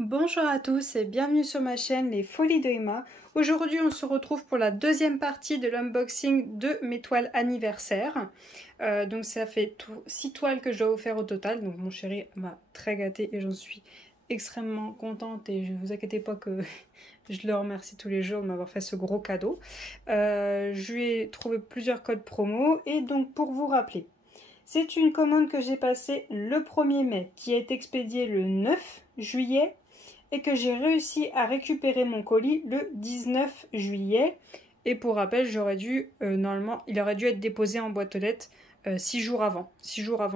Bonjour à tous et bienvenue sur ma chaîne Les Folies de Emma. Aujourd'hui on se retrouve pour la deuxième partie de l'unboxing de mes toiles anniversaire. Donc ça fait 6 toiles que je dois vous faire au total. Donc mon chéri m'a très gâtée et j'en suis extrêmement contente et ne vous inquiétez pas que je le remercie tous les jours de m'avoir fait ce gros cadeau. Je lui ai trouvé plusieurs codes promo et donc pour vous rappeler, c'est une commande que j'ai passée le 1er mai qui est expédiée le 9 juillet et que j'ai réussi à récupérer mon colis le 19 juillet. Et pour rappel, normalement, il aurait dû être déposé en boîte aux lettres 6 jours avant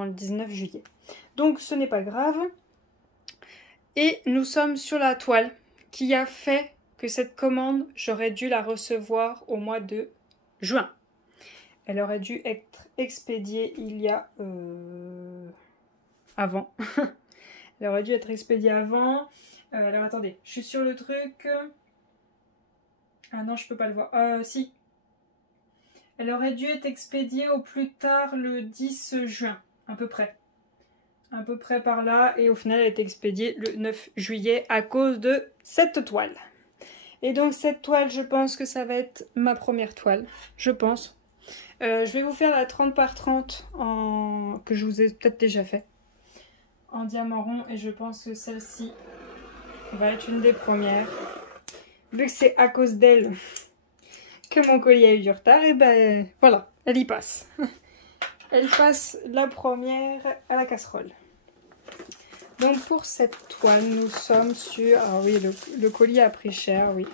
le 19 juillet. Donc ce n'est pas grave. Et nous sommes sur la toile qui a fait que cette commande, j'aurais dû la recevoir au mois de juin. Elle aurait dû être expédiée il y a... avant. Elle aurait dû être expédiée avant. Alors attendez, je suis sur le truc. Ah non, je peux pas le voir. Si. Elle aurait dû être expédiée au plus tard le 10 juin, à peu près. À peu près par là. Et au final, elle a été expédiée le 9 juillet à cause de cette toile. Et donc cette toile, je pense que ça va être ma première toile. Je pense. Je vais vous faire la 30 par 30 que je vous ai peut-être déjà fait. En diamant rond. Et je pense que celle-ci va être une des premières. Vu que c'est à cause d'elle que mon colis a eu du retard, et ben voilà, elle y passe. Elle passe la première à la casserole. Donc pour cette toile, nous sommes sur... Ah oui, le colis a pris cher, oui.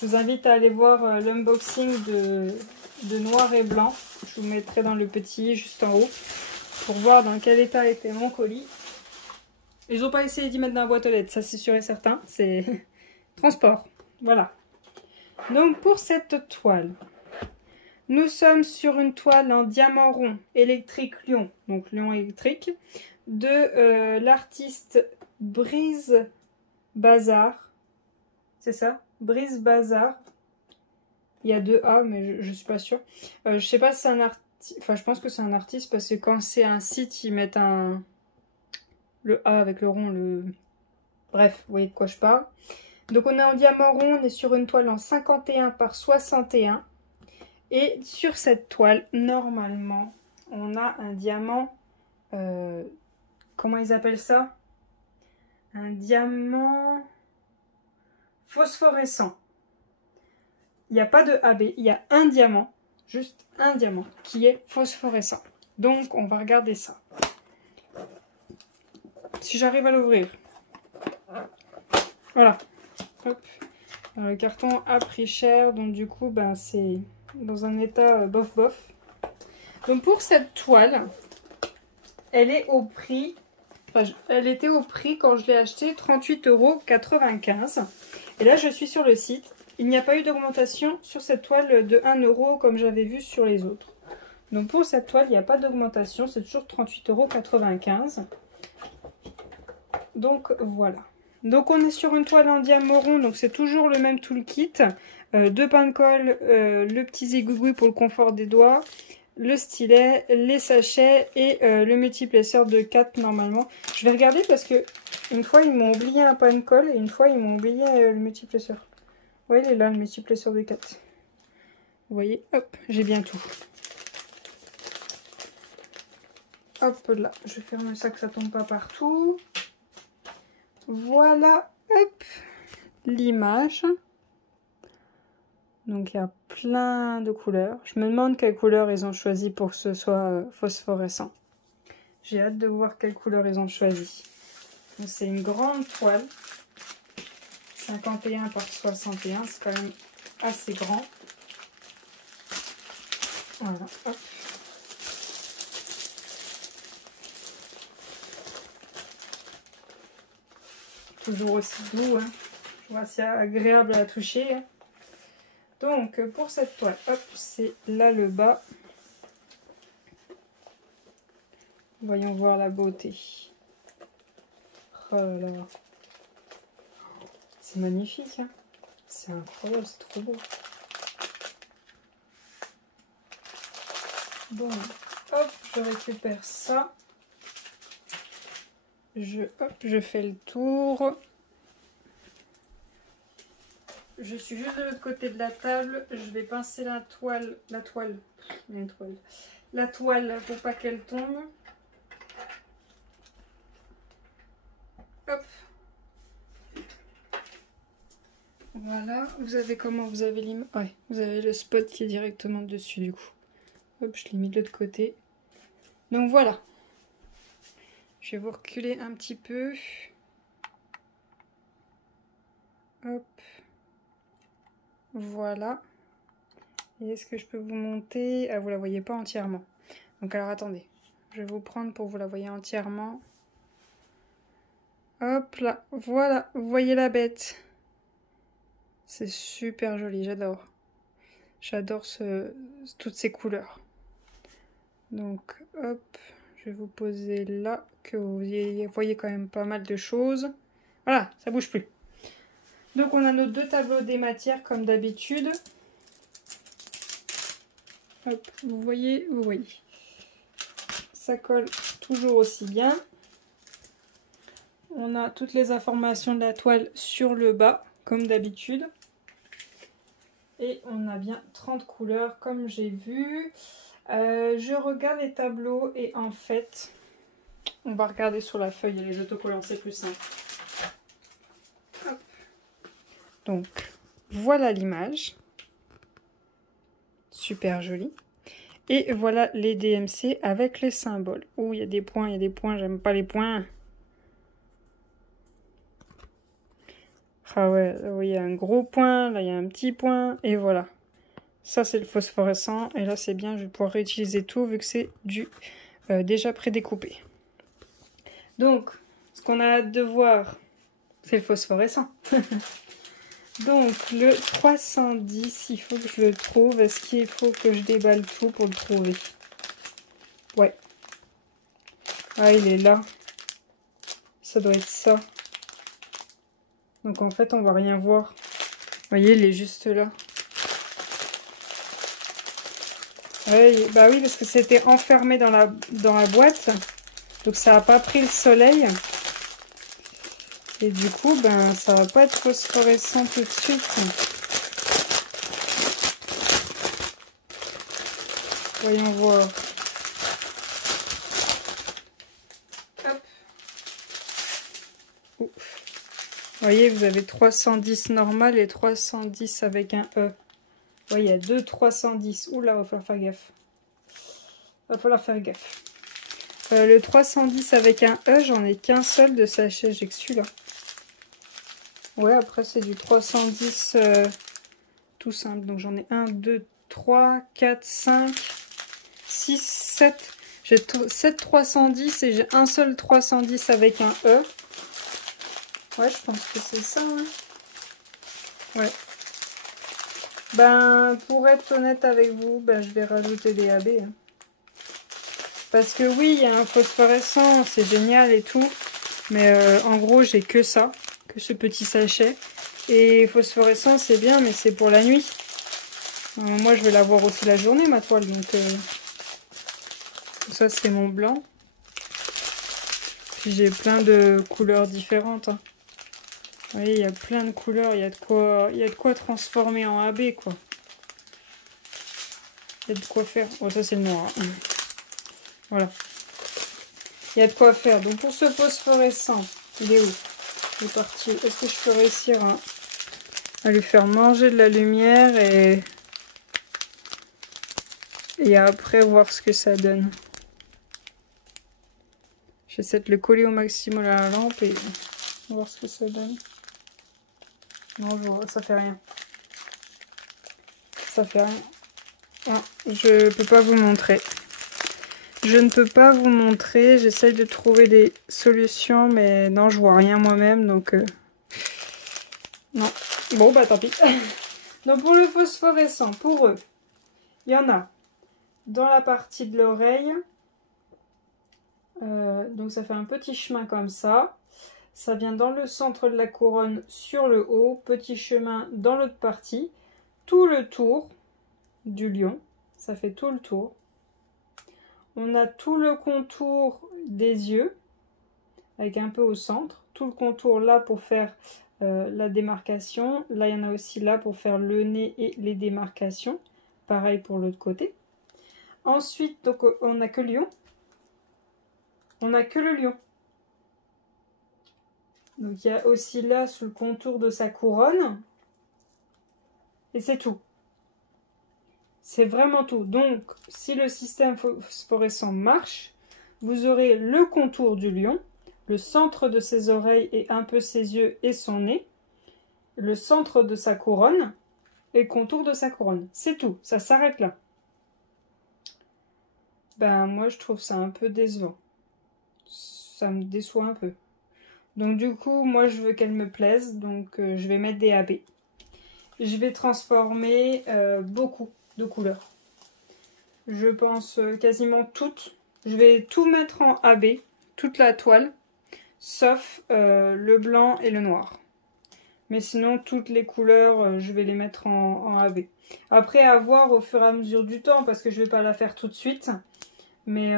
Je vous invite à aller voir l'unboxing de noir et blanc. Je vous mettrai dans le petit, juste en haut, pour voir dans quel état était mon colis. Ils n'ont pas essayé d'y mettre dans la boîte aux lettres, ça c'est sûr et certain. C'est transport. Voilà. Donc pour cette toile, nous sommes sur une toile en diamant rond électrique Lion, donc Lion électrique, de l'artiste Brise Bazar. C'est ça, Brise Bazar. Il y a 2 A, mais je suis pas sûre. Je sais pas si c'est un artiste. Enfin, je pense que c'est un artiste parce que quand c'est un site, ils mettent le A avec le rond, Bref, vous voyez de quoi je parle. Donc on est en diamant rond, on est sur une toile en 51 par 61. Et sur cette toile, normalement, on a un diamant... comment ils appellent ça? Un diamant phosphorescent. Il n'y a pas de AB, il y a un diamant, juste un diamant, qui est phosphorescent. Donc on va regarder ça. Si j'arrive à l'ouvrir. Voilà. Hop. Alors, le carton a pris cher, donc du coup, ben, c'est dans un état bof bof. Donc pour cette toile, elle est au prix, elle était au prix quand je l'ai acheté 38,95 €. Et là, je suis sur le site. Il n'y a pas eu d'augmentation sur cette toile de 1 € comme j'avais vu sur les autres. Donc pour cette toile, il n'y a pas d'augmentation, c'est toujours 38,95 €. Donc voilà. Donc on est sur une toile en diamant rond, donc c'est toujours le même toolkit. 2 pains de colle, le petit zigouigoui pour le confort des doigts, le stylet, les sachets et le multiplesseur de 4 normalement. Je vais regarder parce que une fois ils m'ont oublié un pain de colle et une fois ils m'ont oublié le multiplesseur. Vous voyez, il est là le multiplesseur de 4. Vous voyez, hop, j'ai bien tout. Hop là, je ferme ça que ça tombe pas partout. Voilà, hop, l'image. Donc il y a plein de couleurs. Je me demande quelle couleur ils ont choisi pour que ce soit phosphorescent. J'ai hâte de voir quelle couleur ils ont choisi. C'est une grande toile. 51 par 61, c'est quand même assez grand. Voilà, hop. Toujours aussi doux, hein. Je vois assez agréable à toucher. Hein. Donc pour cette toile, hop, c'est là le bas. Voyons voir la beauté. Oh là là. C'est magnifique, hein. C'est incroyable, c'est trop beau. Bon, hop, je récupère ça. Je fais le tour. je suis juste de l'autre côté de la table. Je vais pincer la toile pour pas qu'elle tombe. Hop. Voilà, vous avez comment? Vous avez l'image? Ouais, vous avez le spot qui est directement dessus du coup. Hop, je l'ai mis de l'autre côté. Donc voilà. Je vais vous reculer un petit peu. Hop. Voilà. Et est-ce que je peux vous monter? Ah, vous la voyez pas entièrement. Donc alors attendez. Je vais vous prendre pour que vous la voyez entièrement. Hop là. Voilà. Vous voyez la bête. C'est super joli. J'adore. J'adore toutes ces couleurs. Donc hop. Je vais vous poser là. Que vous voyez quand même pas mal de choses. Voilà. Ça bouge plus. Donc on a nos deux tableaux des matières comme d'habitude. Hop, vous voyez, ça colle toujours aussi bien. On a toutes les informations de la toile sur le bas, comme d'habitude. Et on a bien 30 couleurs, comme j'ai vu. Je regarde les tableaux et en fait, on va regarder sur la feuille et les autocollants, c'est plus simple. Hop. Donc, voilà l'image. Super joli. Et voilà les DMC avec les symboles. Ouh, il y a des points, j'aime pas les points. Ah ouais, là, il y a un gros point, là il y a un petit point, et voilà. Ça c'est le phosphorescent, et là c'est bien, je vais pouvoir réutiliser tout vu que c'est déjà prédécoupé. Donc, ce qu'on a hâte de voir, c'est le phosphorescent. Donc, le 310, il faut que je le trouve. Est-ce qu'il faut que je déballe tout pour le trouver? Ouais. Ah, il est là. Ça doit être ça. Donc, en fait, on va rien voir. Vous voyez, il est juste là. Ouais, bah oui, parce que c'était enfermé dans la boîte. Donc, ça n'a pas pris le soleil. Et du coup, ben, ça va pas être phosphorescent tout de suite. Voyons voir. Hop. Vous voyez, vous avez 310 normal et 310 avec un E. Oui, il y a deux 310. Oula, va falloir faire gaffe. Va falloir faire gaffe. Le 310 avec un E, j'en ai qu'un seul de sachet. J'ai que celui-là. Ouais, après c'est du 310 tout simple. Donc j'en ai 1, 2, 3, 4, 5, 6, 7. J'ai 7 310 et j'ai un seul 310 avec un E. Ouais, je pense que c'est ça. Hein. Ouais. Ben, pour être honnête avec vous, ben, je vais rajouter des AB. Hein. Parce que oui, il y a un phosphorescent, c'est génial et tout. Mais en gros, j'ai que ça, que ce petit sachet. Et phosphorescent, c'est bien, mais c'est pour la nuit. Moi, je vais l'avoir aussi la journée, ma toile. Donc, ça, c'est mon blanc. Puis j'ai plein de couleurs différentes. Hein. Vous voyez, il y a plein de couleurs. Il y a de quoi transformer en AB, quoi. Il y a de quoi faire. Oh, ça, c'est le noir. Hein. Voilà. Il y a de quoi faire. Donc, pour ce phosphorescent, il est où? Il est parti. Est-ce que je peux réussir à lui faire manger de la lumière et après voir ce que ça donne? J'essaie de le coller au maximum à la lampe et voir ce que ça donne. Non, ça fait rien. Ça fait rien. Ah, je peux pas vous montrer. Je ne peux pas vous montrer. J'essaye de trouver des solutions, mais non, je vois rien moi-même, donc non. Bon, bah tant pis. Donc pour le phosphorescent, pour eux, il y en a dans la partie de l'oreille. Donc ça fait un petit chemin comme ça. Ça vient dans le centre de la couronne sur le haut. Petit chemin dans l'autre partie. Tout le tour du lion. Ça fait tout le tour. On a tout le contour des yeux. Avec un peu au centre. Tout le contour là pour faire la démarcation. Là, il y en a aussi là pour faire le nez et les démarcations. Pareil pour l'autre côté. Ensuite, donc, on n'a que le lion. On n'a que le lion. Donc, il y a aussi là, sous le contour de sa couronne. Et c'est tout. C'est vraiment tout. Donc, si le système phosphorescent marche, vous aurez le contour du lion, le centre de ses oreilles et un peu ses yeux et son nez, le centre de sa couronne et le contour de sa couronne. C'est tout, ça s'arrête là. Ben moi je trouve ça un peu décevant. Ça me déçoit un peu. Donc du coup, moi je veux qu'elle me plaise, donc je vais mettre des AB. Je vais transformer beaucoup de couleurs. Je pense quasiment toutes. Je vais tout mettre en AB, toute la toile, sauf le blanc et le noir. Mais sinon, toutes les couleurs, je vais les mettre en AB. Après, à voir au fur et à mesure du temps, parce que je ne vais pas la faire tout de suite. Mais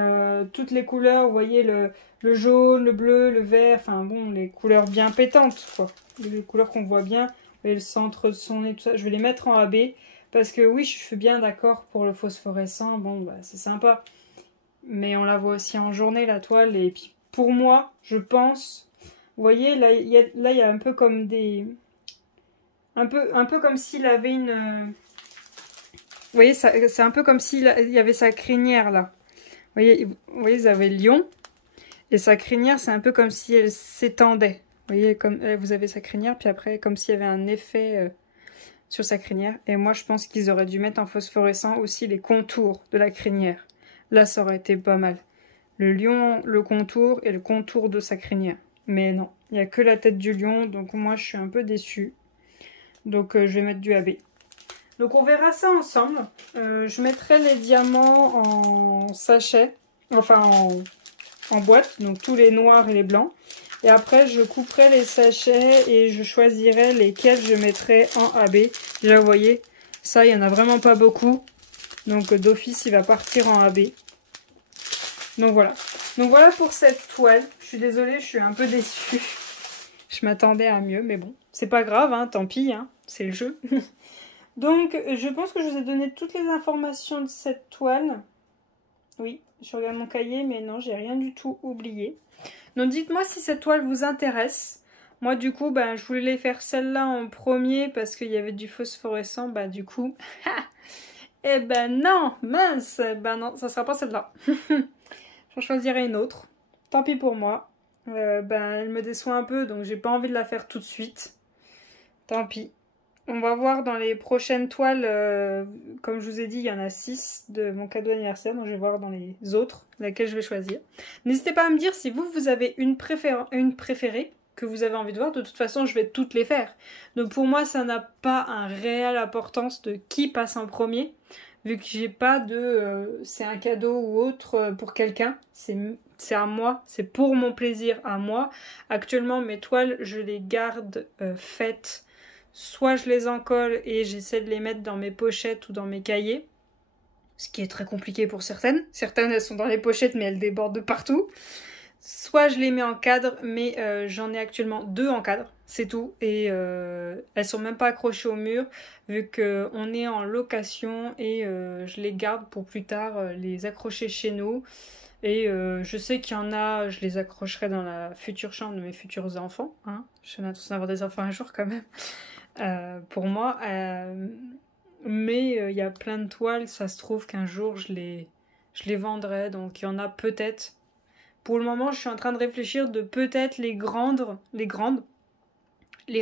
toutes les couleurs, vous voyez, le jaune, le bleu, le vert, enfin bon, les couleurs bien pétantes, quoi. Les couleurs qu'on voit bien, et le centre de son nez, tout ça, je vais les mettre en AB. Parce que oui, je suis bien d'accord pour le phosphorescent, bon, bah, c'est sympa. Mais on la voit aussi en journée, la toile. Et puis, pour moi, je pense, vous voyez, là, il y a un peu comme des... Un peu comme s'il avait une... Vous voyez, c'est un peu comme s'il y avait sa crinière, là. Vous voyez, vous avez le lion. Et sa crinière, c'est un peu comme si elle s'étendait. Vous voyez, comme vous avez sa crinière, puis après, comme s'il y avait un effet sur sa crinière. Et moi, je pense qu'ils auraient dû mettre en phosphorescent aussi les contours de la crinière. Là, ça aurait été pas mal. Le lion, le contour et le contour de sa crinière. Mais non, il n'y a que la tête du lion, donc moi, je suis un peu déçue. Donc, je vais mettre du AB. Donc, on verra ça ensemble. Je mettrai les diamants en sachet, enfin en boîte, donc tous les noirs et les blancs. Et après, je couperai les sachets et je choisirai lesquels je mettrai en AB. Déjà, vous voyez, ça, il n'y en a vraiment pas beaucoup. Donc, d'office, il va partir en AB. Donc, voilà. Donc, voilà pour cette toile. Je suis désolée, je suis un peu déçue. Je m'attendais à mieux, mais bon. C'est pas grave, hein, tant pis, hein, c'est le jeu. Donc, je pense que je vous ai donné toutes les informations de cette toile. Oui, je regarde mon cahier, mais non, j'ai rien du tout oublié. Donc dites-moi si cette toile vous intéresse. Moi du coup, ben, je voulais faire celle-là en premier parce qu'il y avait du phosphorescent. Ben du coup, eh ben non, mince, ben non, ça sera pas celle-là. J'en choisirai une autre. Tant pis pour moi. Ben elle me déçoit un peu, donc j'ai pas envie de la faire tout de suite. Tant pis. On va voir dans les prochaines toiles, comme je vous ai dit, il y en a 6 de mon cadeau d'anniversaire, donc je vais voir dans les autres laquelle je vais choisir. N'hésitez pas à me dire si vous avez une préférée que vous avez envie de voir. De toute façon, je vais toutes les faire. Donc pour moi, ça n'a pas un réelle importance de qui passe en premier, vu que j'ai pas de c'est un cadeau ou autre pour quelqu'un. C'est à moi, c'est pour mon plaisir à moi. Actuellement, mes toiles, je les garde faites. Soit je les encolle et j'essaie de les mettre dans mes pochettes ou dans mes cahiers. Ce qui est très compliqué pour certaines. Certaines, elles sont dans les pochettes, mais elles débordent de partout. Soit je les mets en cadre, mais j'en ai actuellement 2 en cadre. C'est tout. Et elles sont même pas accrochées au mur, vu qu'on est en location et je les garde pour plus tard les accrocher chez nous. Et je sais qu'il y en a, je les accrocherai dans la future chambre de mes futurs enfants. Hein. Je vais tous avoir des enfants un jour quand même. Pour moi. Mais il y a plein de toiles, ça se trouve qu'un jour je les vendrai, donc il y en a peut-être. Pour le moment, je suis en train de réfléchir de peut-être les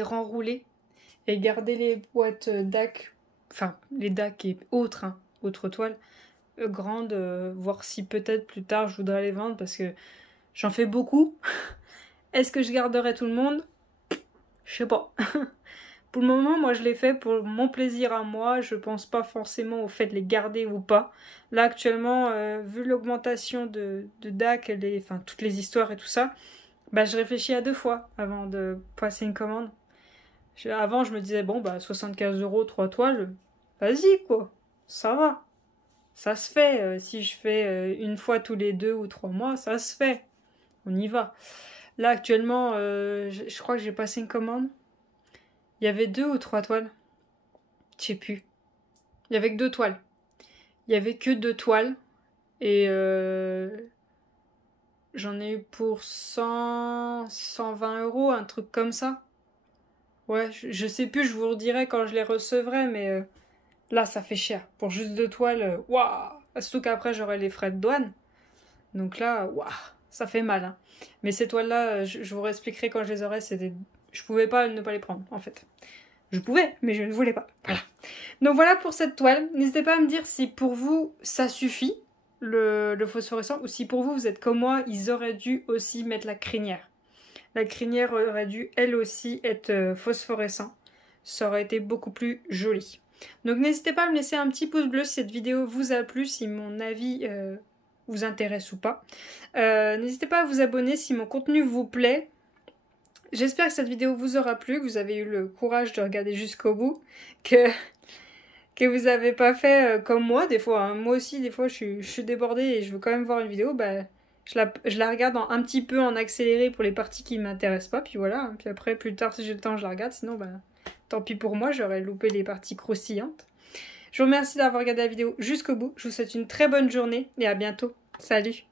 renrouler et garder les boîtes DAC, enfin les DAC et autres, hein, autres toiles grandes, voir si peut-être plus tard je voudrais les vendre parce que j'en fais beaucoup. Est-ce que je garderai tout le monde? Je sais pas. Pour le moment, moi, je l'ai fait pour mon plaisir à moi. Je pense pas forcément au fait de les garder ou pas. Là, actuellement, vu l'augmentation de DAC, enfin, toutes les histoires et tout ça, bah, je réfléchis à 2 fois avant de passer une commande. Avant, je me disais, bon, bah, 75 €, 3 toiles, vas-y, quoi. Ça va. Ça se fait. Si je fais une fois tous les 2 ou 3 mois, ça se fait. On y va. Là, actuellement, je crois que j'ai passé une commande. Il y avait 2 ou 3 toiles. Je sais plus. Il y avait que 2 toiles. Il y avait que 2 toiles. Et j'en ai eu pour 100, 120 €, un truc comme ça. Ouais, je sais plus, je vous le dirai quand je les recevrai, mais là, ça fait cher. Pour juste 2 toiles, waouh! Surtout qu'après, j'aurai les frais de douane. Donc là, waouh, ça fait mal. Hein. Mais ces toiles-là, je vous réexpliquerai quand je les aurai. Je pouvais pas ne pas les prendre, en fait. Je pouvais, mais je ne voulais pas. Voilà. Donc voilà pour cette toile. N'hésitez pas à me dire si pour vous, ça suffit, le phosphorescent, ou si pour vous, vous êtes comme moi, ils auraient dû aussi mettre la crinière. La crinière aurait dû, elle aussi, être phosphorescent. Ça aurait été beaucoup plus joli. Donc n'hésitez pas à me laisser un petit pouce bleu si cette vidéo vous a plu, si mon avis vous intéresse ou pas. N'hésitez pas à vous abonner si mon contenu vous plaît. J'espère que cette vidéo vous aura plu, que vous avez eu le courage de regarder jusqu'au bout, que vous n'avez pas fait comme moi des fois. Hein. Moi aussi, des fois, je suis débordée et je veux quand même voir une vidéo. Bah, je la regarde un petit peu en accéléré pour les parties qui ne m'intéressent pas. Puis voilà. Hein. Puis après, plus tard, si j'ai le temps, je la regarde. Sinon, bah, tant pis pour moi, j'aurais loupé les parties croustillantes. Je vous remercie d'avoir regardé la vidéo jusqu'au bout. Je vous souhaite une très bonne journée et à bientôt. Salut!